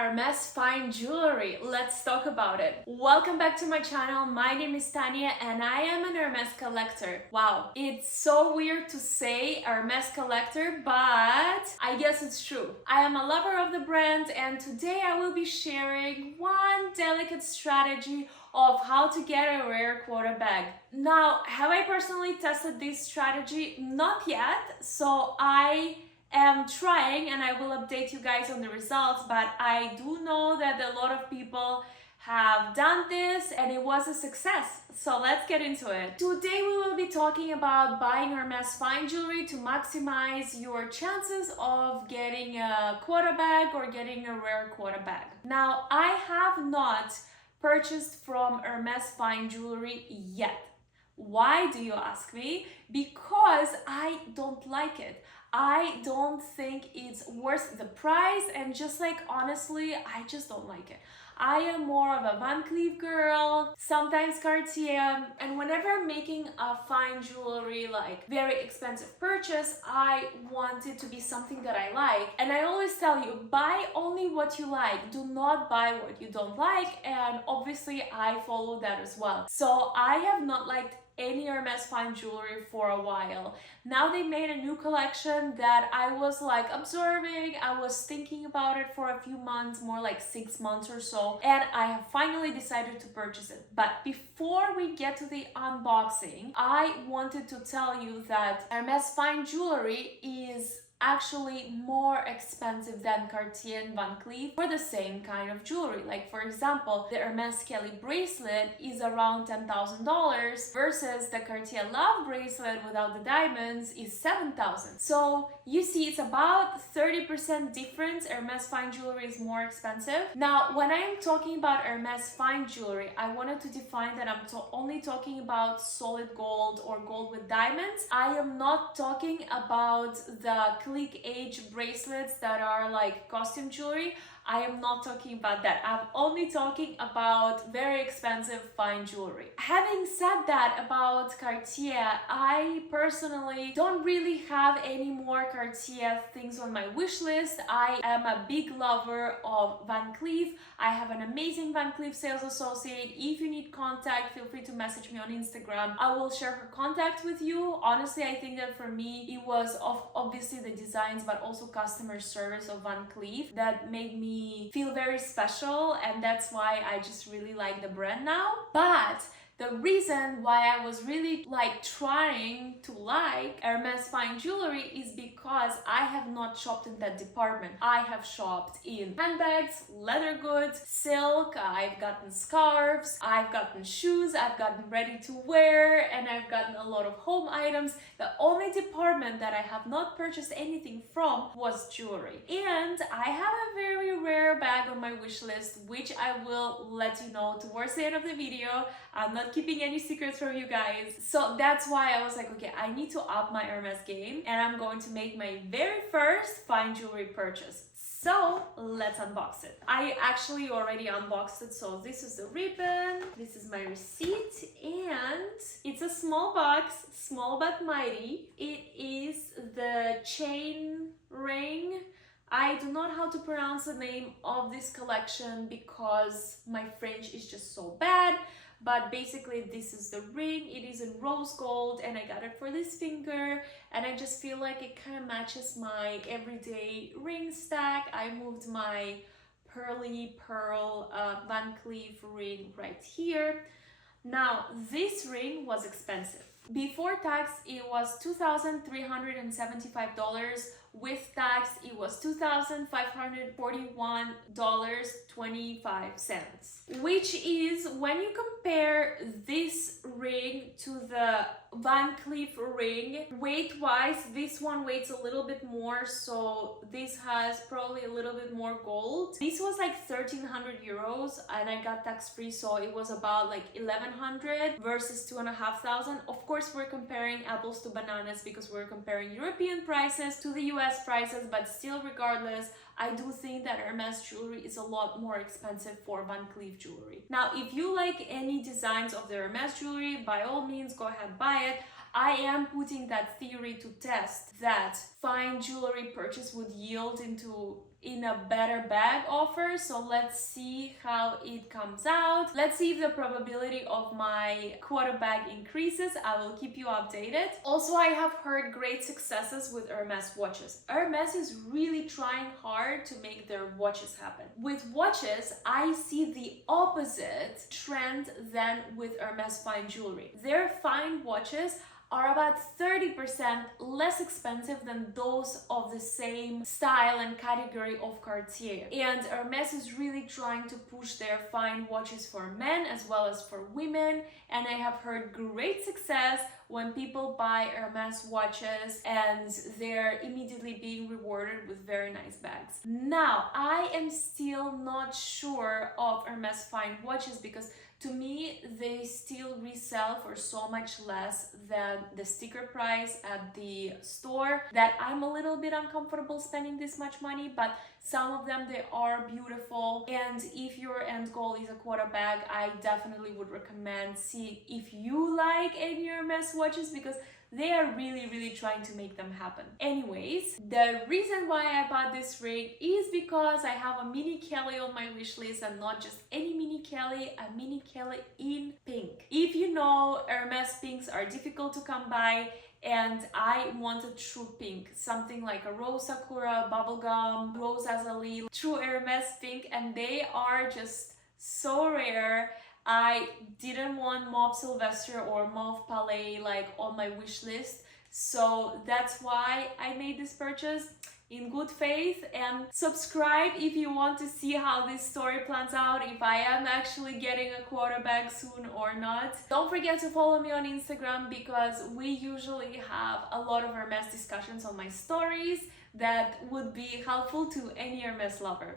Hermes fine jewelry. Let's talk about it. Welcome back to my channel. My name is Tanya and I am an Hermes collector. Wow, it's so weird to say Hermes collector, but I guess it's true. I am a lover of the brand and today I will be sharing one delicate strategy of how to get a rare Quota bag. Now, have I personally tested this strategy? Not yet, so I am trying and I will update you guys on the results, but I do know that a lot of people have done this and it was a success. So let's get into it. Today we will be talking about buying Hermes fine jewelry to maximize your chances of getting a Quota bag or getting a rare Quota bag. Now, I have not purchased from Hermes fine jewelry yet. Why do you ask me? Because I don't like it. I don't think it's worth the price, and just like honestly, I just don't like it. I am more of a Van Cleef girl, sometimes Cartier, and whenever I'm making a fine jewelry, like very expensive purchase, I want it to be something that I like. And I always tell you, buy only what you like, do not buy what you don't like, and obviously I follow that as well. So I have not liked any Hermes fine jewelry for a while. Now they made a new collection that I was like observing, I was thinking about it for a few months, more like 6 months or so, and I have finally decided to purchase it. But before we get to the unboxing, I wanted to tell you that Hermes fine jewelry is actually more expensive than Cartier and Van Cleef for the same kind of jewelry. Like for example, the Hermes Kelly bracelet is around $10,000 versus the Cartier Love bracelet without the diamonds is $7,000. So you see, it's about 30% difference. Hermes fine jewelry is more expensive. Now, when I am talking about Hermes fine jewelry, I wanted to define that I'm only talking about solid gold or gold with diamonds. I am not talking about the click age bracelets that are like costume jewelry. I am not talking about that. I'm only talking about very expensive fine jewelry. Having said that about Cartier, I personally don't really have any more Cartier things on my wish list. I am a big lover of Van Cleef. I have an amazing Van Cleef sales associate. If you need contact, feel free to message me on Instagram. I will share her contact with you. Honestly, I think that for me, it was obviously the designs, but also customer service of Van Cleef that made me feel very special, and that's why I just really like the brand now. But the reason why I was really like trying to like Hermes fine jewelry is because I have not shopped in that department. I have shopped in handbags, leather goods, silk, I've gotten scarves, I've gotten shoes, I've gotten ready to wear, and I've gotten a lot of home items. The only department that I have not purchased anything from was jewelry. And I have a very rare bag on my wish list, which I will let you know towards the end of the video. I'm not keeping any secrets from you guys. So that's why I was like, okay, I need to up my Hermes game and I'm going to make my very first fine jewelry purchase. So let's unbox it. I actually already unboxed it. So this is the ribbon, this is my receipt, and it's a small box, small but mighty. It is the chain ring. I do not know how to pronounce the name of this collection because my French is just so bad. But basically this is the ring. It is in rose gold and I got it for this finger, and I just feel like it kind of matches my everyday ring stack. I moved my pearly pearl Van Cleef ring right here. Now this ring was expensive. Before tax it was $2,375. With tax it was $2,541.25, which is, when you compare this ring to the Van Cleef ring, weight wise, this one weighs a little bit more, so this has probably a little bit more gold. This was like 1,300 euros and I got tax free, so it was about like 1,100 versus 2,500. Of course, we're comparing apples to bananas because we're comparing European prices to the US prices, but still, regardless, I do think that Hermes jewelry is a lot more expensive for Van Cleef jewelry. Now, if you like any designs of the Hermes jewelry, by all means, go ahead, buy it. I am putting that theory to test that fine jewelry purchase would yield into in a better bag offer, so let's see how it comes out. Let's see if the probability of my Quota bag increases. I will keep you updated. Also, I have heard great successes with Hermes watches. Hermes is really trying hard to make their watches happen. With watches, I see the opposite trend than with Hermes fine jewelry. Their fine watches are about 30% less expensive than those of the same style and category of Cartier. And Hermes is really trying to push their fine watches for men as well as for women, and I have heard great success when people buy Hermes watches and they're immediately being rewarded with very nice bags. Now, I am still not sure of Hermes fine watches because to me, they still resell for so much less than the sticker price at the store that I'm a little bit uncomfortable spending this much money, but some of them, they are beautiful. And if your end goal is a Quota bag, I definitely would recommend seeing if you like any Hermes watches because they are really trying to make them happen. Anyways, the reason why I bought this ring is because I have a mini Kelly on my wish list, and not just any mini Kelly, a mini Kelly in pink. If you know, Hermes pinks are difficult to come by, and I wanted true pink, something like a rose sakura, bubblegum, rose azalea, true Hermes pink, and they are just so rare. I didn't want Mauve Sylvester or Mauve Palais like on my wish list, so that's why I made this purchase in good faith. And subscribe if you want to see how this story plans out, if I am actually getting a Quota bag soon or not. Don't forget to follow me on Instagram because we usually have a lot of Hermes discussions on my stories that would be helpful to any Hermes lover.